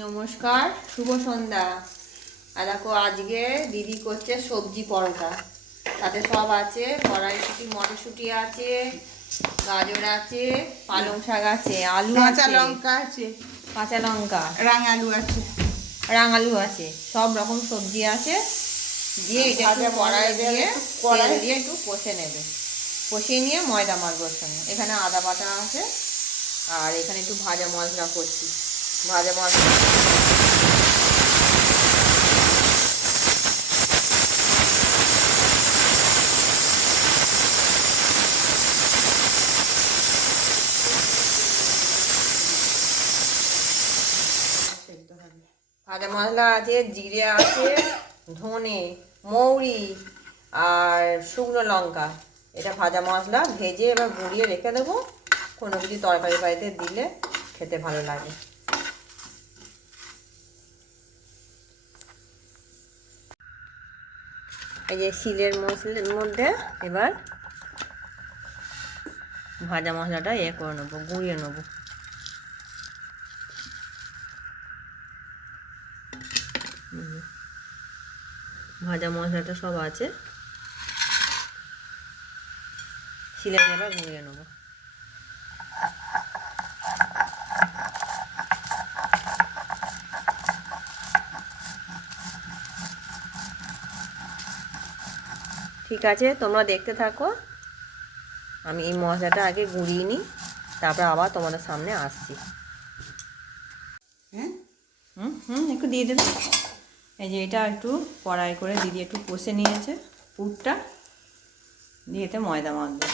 নমস্কার, শুভ সন্ধ্যা। আর দেখো আজকে দিদি করছে সবজি পরোটা। তাতে সব আছে, কড়াইশুঁটি মটরশুঁটি আছে, গাজর আছে, পালং শাক আছে, আলু কাঁচা আছে, লঙ্কা আছে, কাঁচা লঙ্কা, রাঙালু আছে, রাঙালু আছে, সব রকম সবজি আছে। দিয়ে এটা একটু কড়াই দিয়ে তেল দিয়ে একটু কষে নেবে। কষিয়ে নিয়ে ময়দা মাখবো ওর সঙ্গে। এখানে আদা বাটা আছে আর এখানে একটু ভাজা মশলা করছি। ভাজা মশলা ভাজা মশলা আছে, জিরে আছে, ধনে, মৌরি আর শুকনো লঙ্কা। এটা ভাজা মশলা ভেজে এবার গুঁড়িয়ে রেখে দেবো। কোনো কিছু তরকারি বাড়িতে দিলে খেতে ভালো লাগে। এই যে শিলের মশলার মধ্যে এবার ভাজা মশলাটা করে নেবো, গুঁড়িয়ে নেবো। ভাজা মশলাটা সব আছে, শিলে এবার গুঁড়িয়ে নেবো। ঠিক আছে, তোমরা দেখতে থাকো। আমি এই মশলাটা আগে গুঁড়িয়ে নিই, তারপর আবার তোমাদের সামনে আসছি। হ্যাঁ একটু দিয়ে দেবে। এই যে এটা একটু কড়াই করে দিদি একটু কষে নিয়েছে পুরটা, দিয়ে এতে ময়দা মাখবে।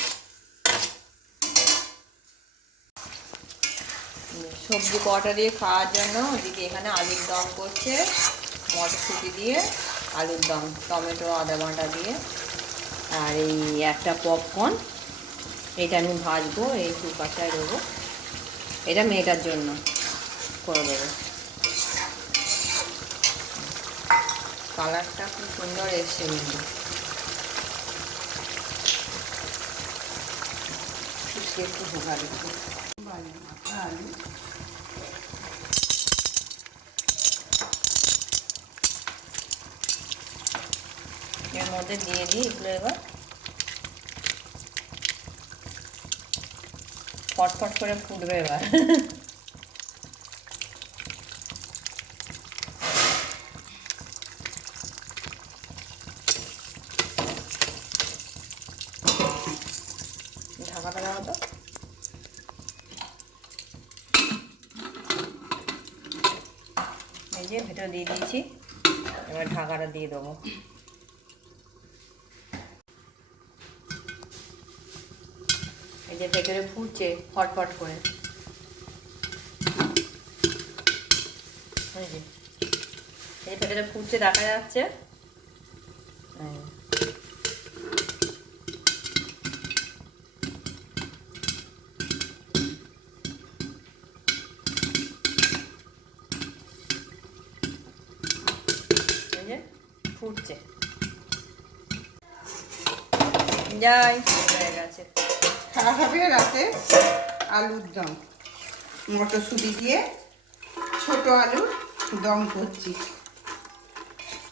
সবজি কটা দিয়ে খাওয়ার জন্য দিদি এখানে আলুর দম করছে, মটরশুঁটি দিয়ে আলুর দম, টমেটো আদা বাটা দিয়ে। আর এই একটা পপকর্ন, এটা আমি ভাজবো, এই কুকারটায় দেবো। এটা মেয়েটার জন্য করে দেবো। কালারটা খুব সুন্দর এসছে কিন্তু। একটু ঢোকালে আলু এর মধ্যে দিয়ে দিই এগুলো। এবার ফটফট করে ফুটবে এবার। ঢাকাটা দাও তো। এই যে ভেতরে দিয়ে দিয়েছি, এবার ঢাকাটা দিয়ে দেবো। এই যে ভেতরে ফুটছে ফটফট করে। এই যে ভেতরে ফুটছে দেখা যাচ্ছে। এই যে ফুটছে, যাই হয়ে গেছে। খাওয়া হবে রাতে আলুর দম, মটরশুঁটি দিয়ে ছোট আলুর দম করছি।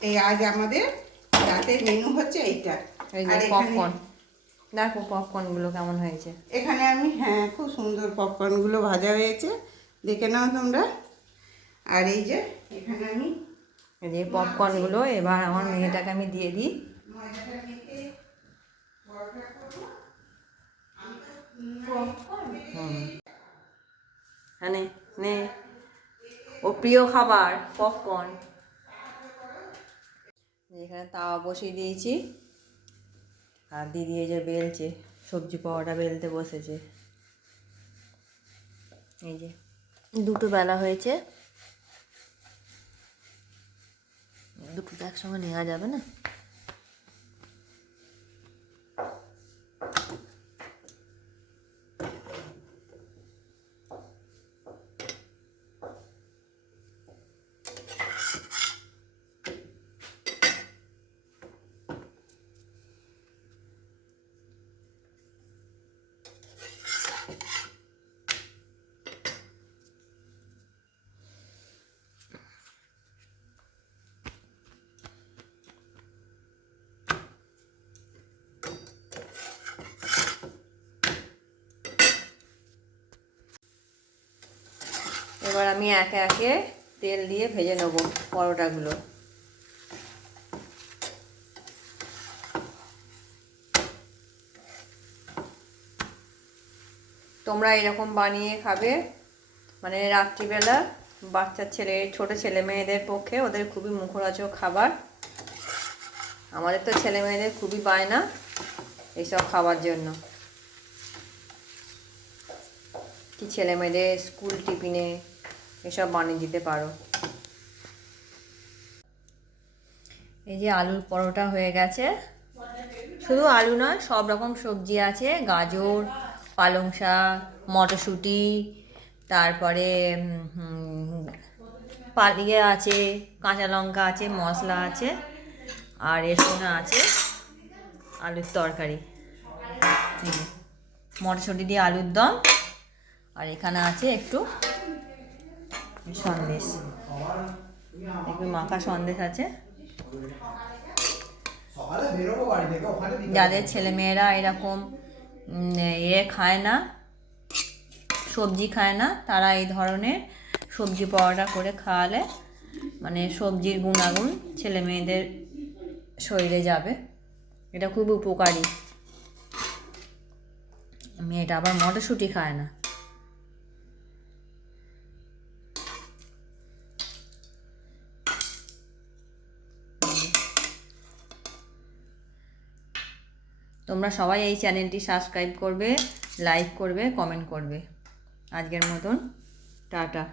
এই আজ আমাদের রাতের মেনু হচ্ছে এইটা। এই যে পপকর্ন, দেখো পপকর্নগুলো কেমন হয়েছে। এখানে আমি খুব সুন্দর পপকর্নগুলো ভাজা হয়েছে, দেখে নাও তোমরা। আর এই যে এখানে আমি এই যে পপকর্নগুলো এবার আমার মেয়েটাকে আমি দিয়ে দিই। ময়দাটা মেখে পরোটা করবো। হ্যাঁ নে নে, ও প্রিয় খাবার পপকর্ন। এখানে তাওয়া বসিয়ে দিয়েছি, আর দিদি এই যে বেলছে, সবজি পাওয়াটা বেলতে বসেছে। এই যে দুটো বেলা হয়েছে, দুটো তো একসঙ্গে নেওয়া যাবে না। এবার আমি একে একে তেল দিয়ে ভেজে নেব পরোটাগুলো। তোমরা এরকম বানিয়ে খাবে, মানে রাত্রিবেলা ছোট ছেলে মেয়েদের পক্ষে ওদের খুবই মুখরোচক খাবার। আমাদের তো ছেলে মেয়েদের খুবই বায়না এইসব খাবার জন্য। কি ছেলে মেয়েদের স্কুল টিফিনে এসব বানিয়ে দিতে পারো। এই যে আলুর পরোটা হয়ে গেছে। শুধু আলু নয়, সব রকম সবজি আছে, গাজর, পালং শাক, মটরশুঁটি, তারপরে পালিয়ে আছে, কাঁচা লঙ্কা আছে, মশলা আছে, আর এর সঙ্গে আছে আলুর তরকারি, মটরশুঁটি দিয়ে আলুর দম, আর এখানে আছে একটু সন্দেশ, একটু মাখা সন্দেশ আছে। যাদের ছেলেমেয়েরা এরকম খায় না, সবজি খায় না, তারা এই ধরনের সবজি পরোটা করে খাওয়ালে মানে সবজির গুণাগুণ ছেলে মেয়েদের শরীরে যাবে। এটা খুব উপকারী। মেয়েটা আবার মটরশুঁটি খায় না। তোমরা সবাই এই চ্যানেলটি সাবস্ক্রাইব করবে, লাইক করবে, কমেন্ট করবে। আজকের মতন টাটা।